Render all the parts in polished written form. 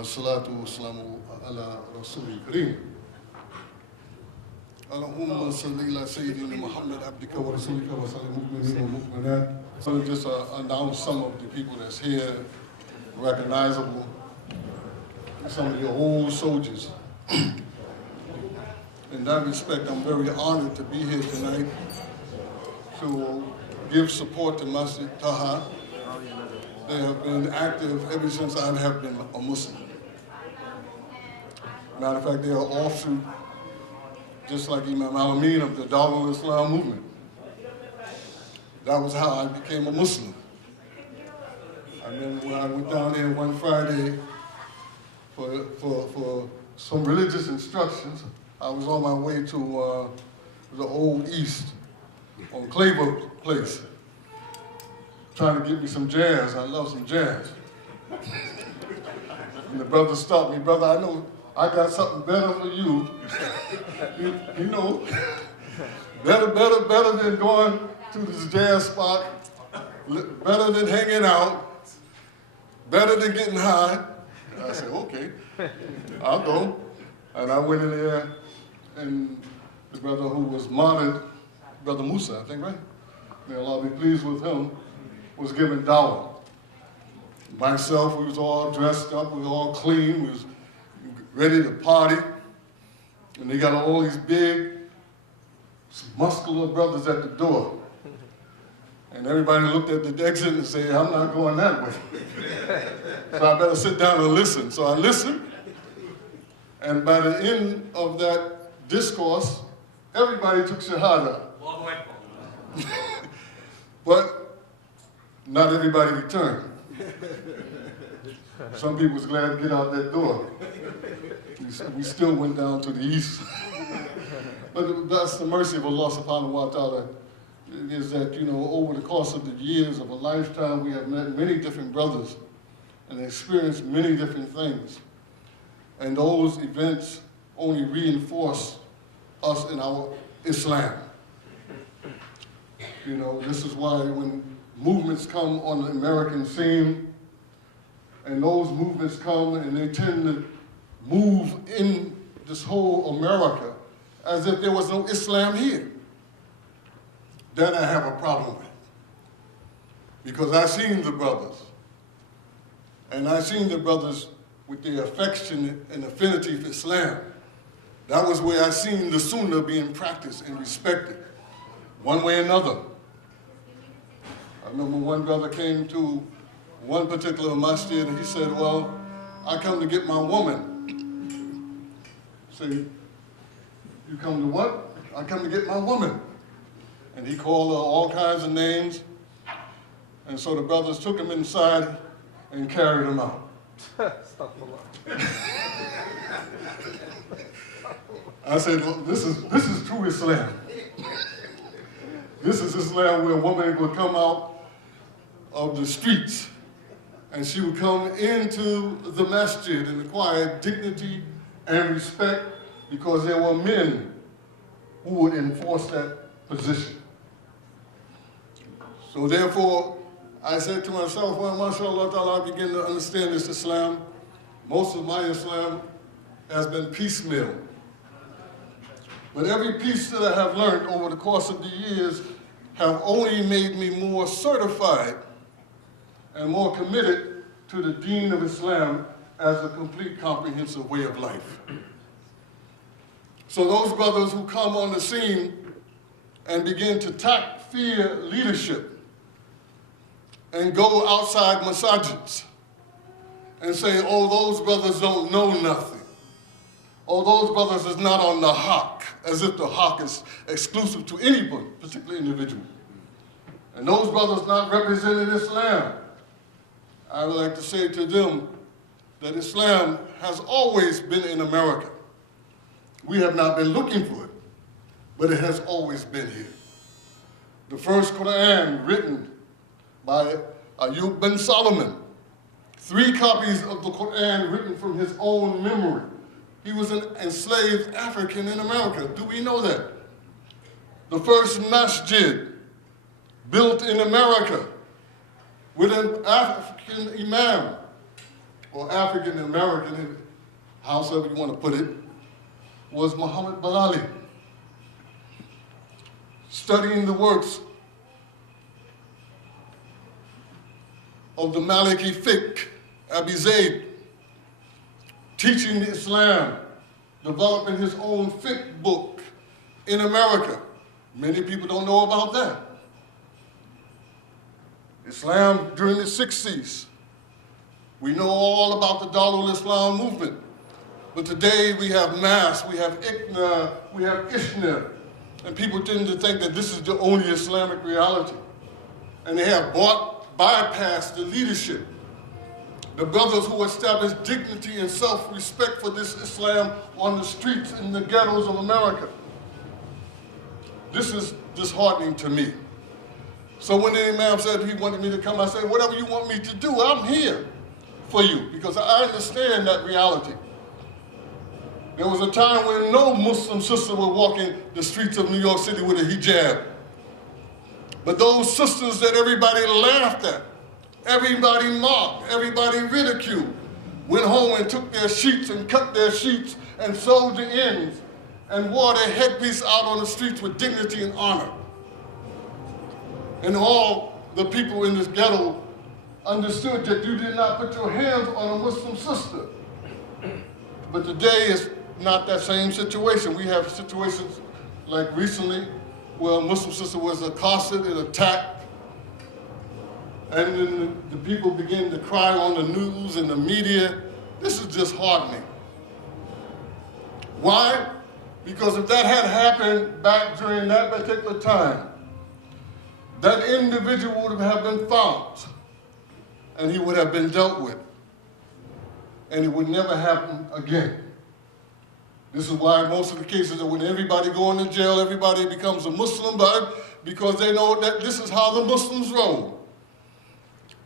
والصلاة والسلام على رسول الكريم. اللهم صل على سيدنا محمد عبدك ورسولك وسلم المؤمنين والمؤمنات. So just announce some of the people that's here, recognizable, some of the old soldiers. In that respect, I'm very honored to be here tonight to give support to Masjid TaHa. They have been active ever since I have been a Muslim. Matter of fact, they are offshoot, just like Imam of the Darul Islam movement. That was how I became a Muslim. I remember when I went down there one Friday for some religious instructions. I was on my way to the Old East on Claver Place, trying to get me some jazz. I love some jazz. And the brother stopped me. Brother, I know I got something better for you. You know, better than going to this jazz spot, better than hanging out, better than getting high. I said, okay, I'll go. And I went in there, and the brother who was martyred, Brother Musa, I think, right? May Allah be pleased with him, was giving dawah. Myself, we was all dressed up, we was all clean, we was ready to party. And they got all these big, muscular brothers at the door. And everybody looked at the exit and said, I'm not going that way. So I better sit down and listen. So I listened. And by the end of that discourse, everybody took shahada. But not everybody returned. Some people was glad to get out that door. We still went down to the east. But that's the mercy of Allah subhanahu wa ta'ala, is that, you know, over the course of the years of a lifetime, we have met many different brothers and experienced many different things. And those events only reinforce us in our Islam. You know, this is why when movements come on the American scene, and those movements come and they tend to move in this whole America as if there was no Islam here, then I have a problem with. Because I seen the brothers, and I seen the brothers with their affection and affinity for Islam. That was where I seen the Sunnah being practiced and respected, one way or another. I remember one brother came to one particular masjid and he said, well, I come to get my woman. I say, you come to what? I come to get my woman. And he called her all kinds of names. And so the brothers took him inside and carried him out. I said, look, this is true Islam. This is Islam where a woman would come out of the streets and she would come into the masjid and acquire dignity and respect because there were men who would enforce that position. So therefore, I said to myself, well, mashallah ta'ala, I begin to understand this Islam. Most of my Islam has been piecemeal. But every piece that I have learned over the course of the years have only made me more certified and more committed to the deen of Islam as a complete comprehensive way of life. So those brothers who come on the scene and begin to fear leadership and go outside masajids and say, oh, those brothers don't know nothing. Oh, those brothers is not on the haq, as if the haq is exclusive to any particular individual. And those brothers not representing Islam. I would like to say to them that Islam has always been in America. We have not been looking for it, but it has always been here. The first Quran written by Ayub bin Solomon, 3 copies of the Quran written from his own memory. He was an enslaved African in America. Do we know that? The first masjid built in America with an African Imam or African American, however you want to put it, was Muhammad Bilali. Studying the works of the Maliki fiqh, Abi Zayd, teaching Islam, developing his own fiqh book in America. Many people don't know about that. Islam during the 60s. We know all about the Darul Islam movement. But today we have Mass, we have Iqna, we have Ishna, and people tend to think that this is the only Islamic reality. And they have bypassed the leadership. The brothers who established dignity and self-respect for this Islam on the streets in the ghettos of America. This is disheartening to me. So when the Imam said he wanted me to come, I said, whatever you want me to do, I'm here for you, because I understand that reality. There was a time when no Muslim sister was walking the streets of New York City with a hijab. But those sisters that everybody laughed at, everybody mocked, everybody ridiculed, went home and took their sheets and cut their sheets and sewed the ends and wore their headpiece out on the streets with dignity and honor. And all the people in this ghetto understood that you did not put your hands on a Muslim sister. But today is not that same situation. We have situations like recently where a Muslim sister was accosted and attacked, and then the people begin to cry on the news and the media. This is disheartening. Why? Because if that had happened back during that particular time, that individual would have been found, and he would have been dealt with, and it would never happen again. This is why most of the cases that when everybody go into jail, everybody becomes a Muslim, because they know that this is how the Muslims roll.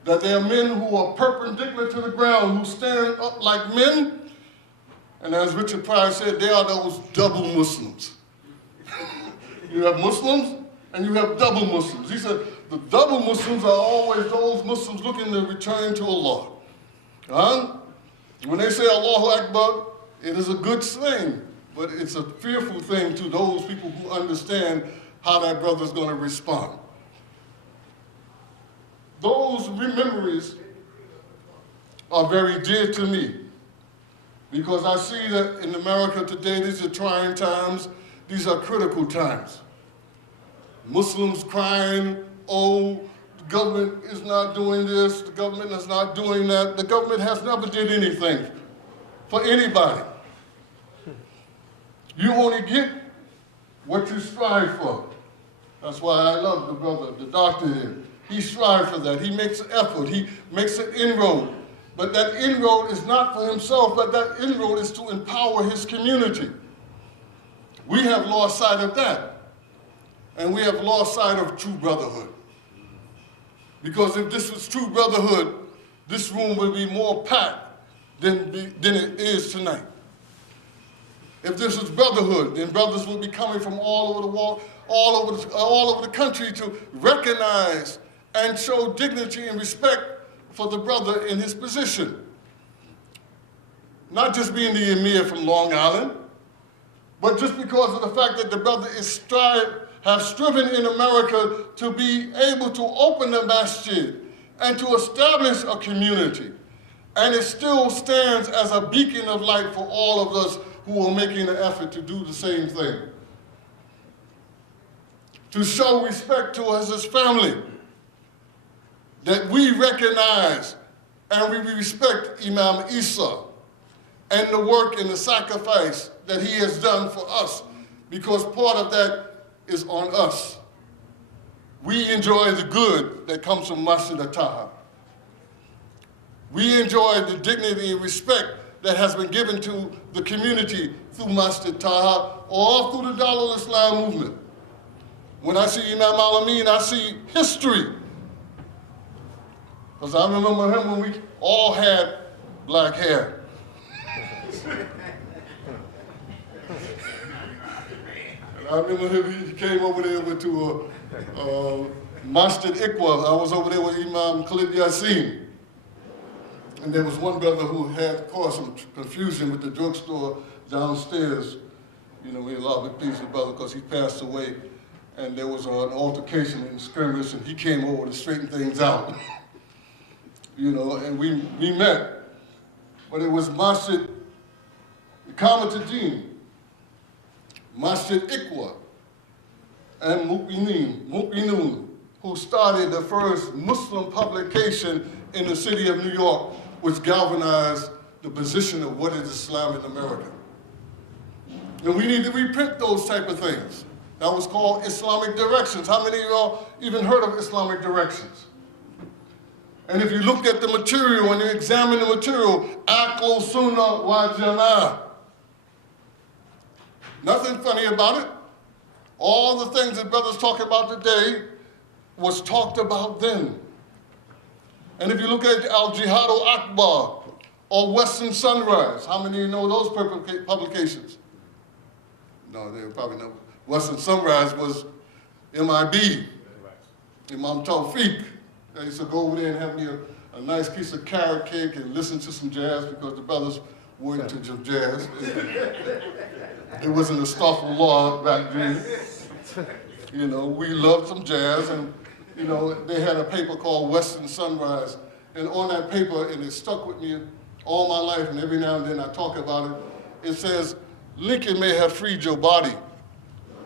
That they are men who are perpendicular to the ground, who stand up like men, and as Richard Pryor said, they are those double Muslims. You have Muslims, and you have double Muslims. He said, the double Muslims are always those Muslims looking to return to Allah. When they say Allahu Akbar, it is a good thing, but it's a fearful thing to those people who understand how that brother's going to respond. Those memories are very dear to me, because I see that in America today, these are trying times, these are critical times. Muslims crying, oh, the government is not doing this, the government is not doing that. The government has never did anything for anybody. You only get what you strive for. That's why I love the brother, the doctor here. He strives for that. He makes an effort. He makes an inroad. But that inroad is not for himself, but that inroad is to empower his community. We have lost sight of that. And we have lost sight of true brotherhood. Because if this was true brotherhood, this room would be more packed than it is tonight. If this was brotherhood, then brothers would be coming from all over the world, all over the country to recognize and show dignity and respect for the brother in his position. Not just being the emir from Long Island, but just because of the fact that the brother have striven in America to be able to open the masjid and to establish a community. And it still stands as a beacon of light for all of us who are making an effort to do the same thing. To show respect to us as family, that we recognize and we respect Imam Isa and the work and the sacrifice that he has done for us, because part of that is on us. We enjoy the good that comes from Masjid TaHa. We enjoy the dignity and respect that has been given to the community through Masjid TaHa or through the Darul Islam movement. When I see Imam Al-Amin, I see history. Because I remember him when we all had black hair. I remember him, he came over there to Masjid Iqwa. I was over there with Imam Khalid Yassin. And there was one brother who had caused some confusion with the drugstore downstairs. You know, we love it, please, the brother, because he passed away. And there was an altercation in skirmish, and he came over to straighten things out. You know, and we met. But it was Masjid Ikamatadeen, Masjid Iqwa, and Mu'minun, who started the first Muslim publication in the city of New York, which galvanized the position of what is Islam in America. And we need to reprint those type of things. That was called Islamic directions. How many of y'all even heard of Islamic directions? And if you look at the material and you examine the material, Aql Sunnah wa Jama'ah. Nothing funny about it. All the things that brothers talk about today was talked about then. And if you look at Al-Jihad al-Akbar or Western Sunrise, how many of you know those publications? No, they probably know. Western Sunrise was MIB, Imam Tawfiq. I used to go over there and have me a nice piece of carrot cake and listen to some jazz because the brothers were into jazz. It wasn't a stuff of law back then. You know, we loved some jazz, and you know, they had a paper called Western Sunrise. And on that paper, and it stuck with me all my life, and every now and then I talk about it, it says, Lincoln may have freed your body,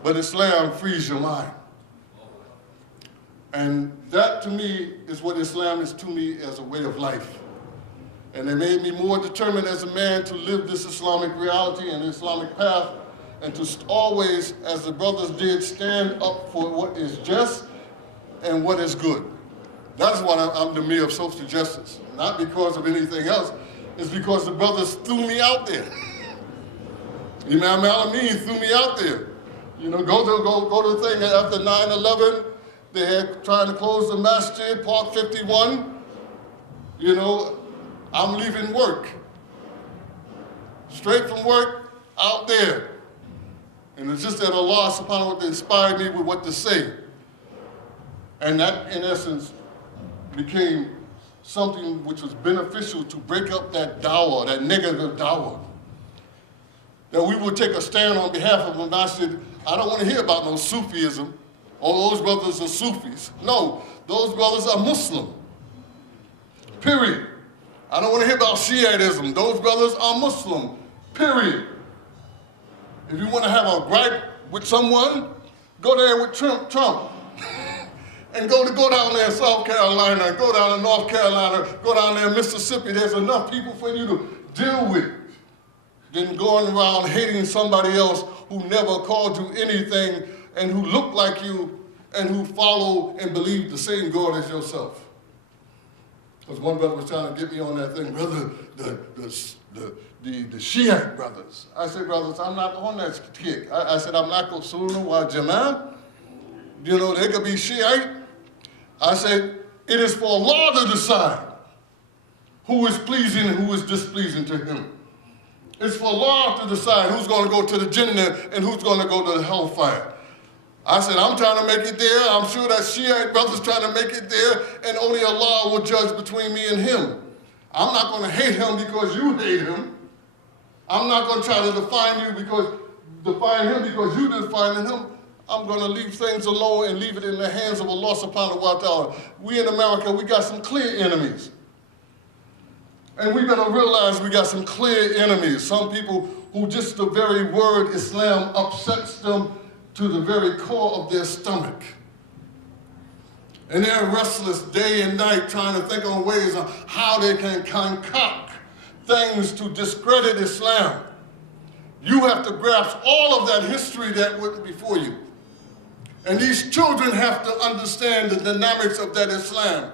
but Islam frees your mind. And that to me is what Islam is to me as a way of life. And it made me more determined as a man to live this Islamic reality and Islamic path, and to always, as the brothers did, stand up for what is just and what is good. That's why I'm the mayor of social justice. Not because of anything else, it's because the brothers threw me out there. Imam Alameen threw me out there. You know, go to the thing after 9/11, they had trying to close the Masjid, Park 51. You know, I'm leaving work. Straight from work, out there. And it's just that Allah subhanahu wa ta'ala inspired me with what to say. And that, in essence, became something which was beneficial to break up that dawah, that negative dawah. That we would take a stand on behalf of a masjid. I don't want to hear about no Sufism. All those brothers are Sufis. No, those brothers are Muslim. Period. I don't want to hear about Shiitism. Those brothers are Muslim. Period. If you want to have a gripe with someone, go there with Trump. And go down there in South Carolina, go down in North Carolina, go down there in Mississippi. There's enough people for you to deal with than going around hating somebody else who never called you anything and who looked like you and who follow and believe the same God as yourself. Because one brother was trying to get me on that thing, brother, the Shiite brothers. I said, brothers, I'm not on that kick. I said, I'm not going to Sunnah wa Jama'ah. You know, they could be Shiite. I said, it is for Allah to decide who is pleasing and who is displeasing to him. It's for Allah to decide who's going to go to the Jannah and who's going to go to the hellfire. I said, I'm trying to make it there. I'm sure that Shiite brother's trying to make it there, and only Allah will judge between me and him. I'm not going to hate him because you hate him. I'm not going to try to define him because you define him. I'm going to leave things alone and leave it in the hands of Allah subhanahu wa ta'ala. We in America, we got some clear enemies. And we better realize we got some clear enemies. Some people who just the very word Islam upsets them to the very core of their stomach. And they're restless day and night trying to think on ways on how they can concoct things to discredit Islam. You have to grasp all of that history that went before you. And these children have to understand the dynamics of that Islam.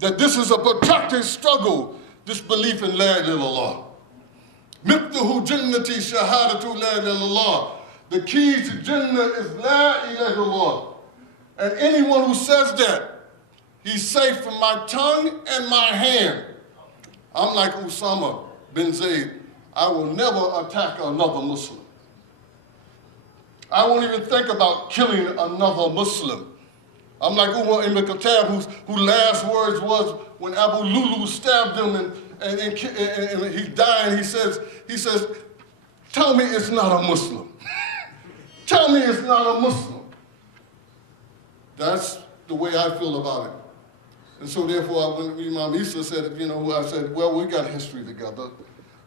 That this is a protracted struggle, this belief in La ilaha illallah. Miftahu jannati shahadatu la ilaha illallah. The key to Jannah is La ilaha illallah. And anyone who says that, he's safe from my tongue and my hand. I'm like Usama bin Zayd. I will never attack another Muslim. I won't even think about killing another Muslim. I'm like Umar ibn Khattab, whose last words was when Abu Lulu stabbed him and he died, he says, tell me it's not a Muslim. Tell me it's not a Muslim. That's the way I feel about it. And so therefore, when Imam Isa said it, I said, well, we got history together.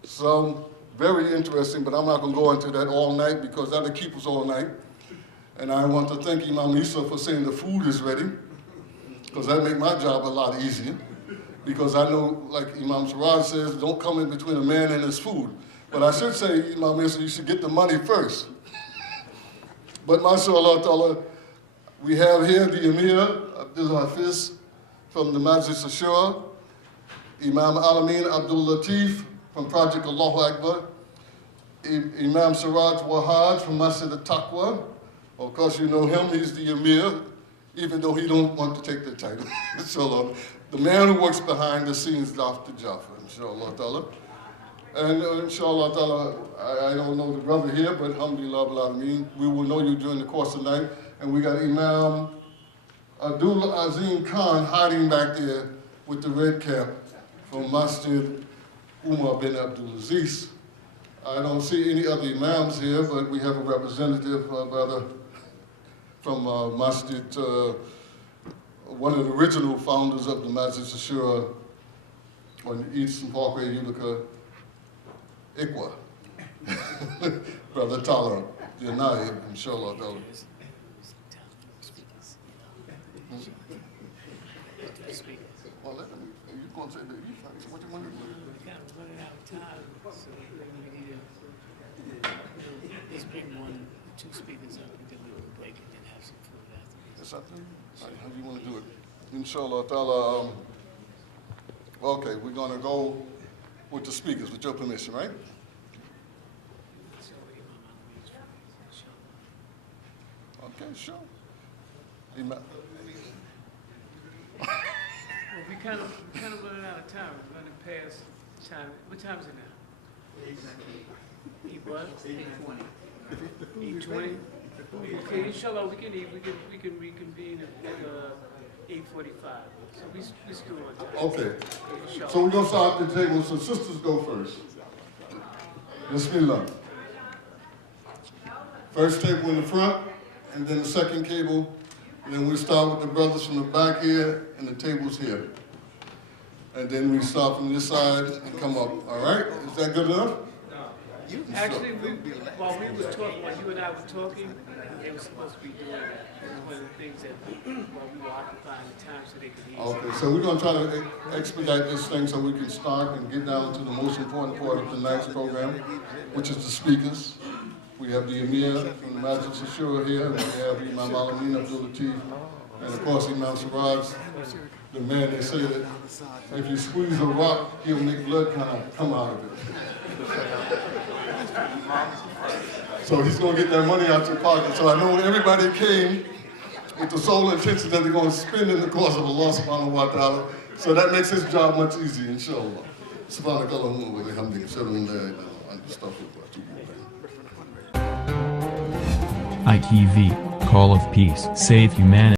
So very interesting, but I'm not going to go into that all night because that'll keep us all night. And I want to thank Imam Isa for saying the food is ready, because that makes my job a lot easier. Because I know, like Imam Siraj says, don't come in between a man and his food. But I should say, Imam Isa, you should get the money first. But mashallah ta'ala, we have here the Emir, Abdul Hafiz, from the Masjid Ashura, Imam Alameen Abdul Latif from Project Allahu Akbar, Imam Siraj Wahaj from Masjid Taqwa. Of course, you know him, he's the Emir, even though he don't want to take the title. Inshallah. The man who works behind the scenes, Dr. Jaffa, inshallah ta'ala. And inshallah ta'ala, I don't know the brother here, but alhamdulillah, we will know you during the course of the night. And we got Imam Abdul Azim Khan hiding back there with the red cap from Masjid Umar bin Abdul Aziz. I don't see any other Imams here, but we have a representative, brother, from Masjid, one of the original founders of the Masjid Ashura on Eastern Parkway, Utica, Ikwa. Brother Tolerant, the Naib, inshallah. Well, you going to say that you what you want to do? We kind of running out of time, so we need to let's bring 1 or 2 speakers up and then we will break it and have some food after this. Yes, I think. How do you want to do it? Inshallah ta'ala. Okay, we're going to go with the speakers, with your permission, right? Okay, sure. Well, we kind of running out of time. We're running past time. What time is it now? 8 what? 8:20. 8:20. Okay, inshallah we can eat. We can reconvene at 8:45. So we still on time. Okay. Inshallah. So we're going to start the table. So sisters go first. Bismillah. First table in the front, and then the second table. And then we start with the brothers from the back here, and the tables here. And then we start from this side and come up. All right? Is that good enough? Actually, while you and I were talking, they were supposed to be doing that. It was one of the things that while we were occupying the time so they could eat. Okay, so we're going to try to expedite this thing so we can start and get down to the most important part of tonight's program, which is the speakers. We have the Emir from the Masjid Ashura here, and we have Imam Alameen Abdul Latif, and of course Imam Siraj, the man they say that if you squeeze a rock, he'll make blood kind of come out of it. So he's going to get that money out your pocket. So I know everybody came with the sole intention that they're going to spend in the cause of Allah subhanahu wa ta'ala. So that makes his job much easier, inshallah. Subhanakallahumma wa bihamdika, ashhadu an la ilaha illa anta, astaghfiruka wa atubu ilayk. ITV, Call of Peace, Save Humanity.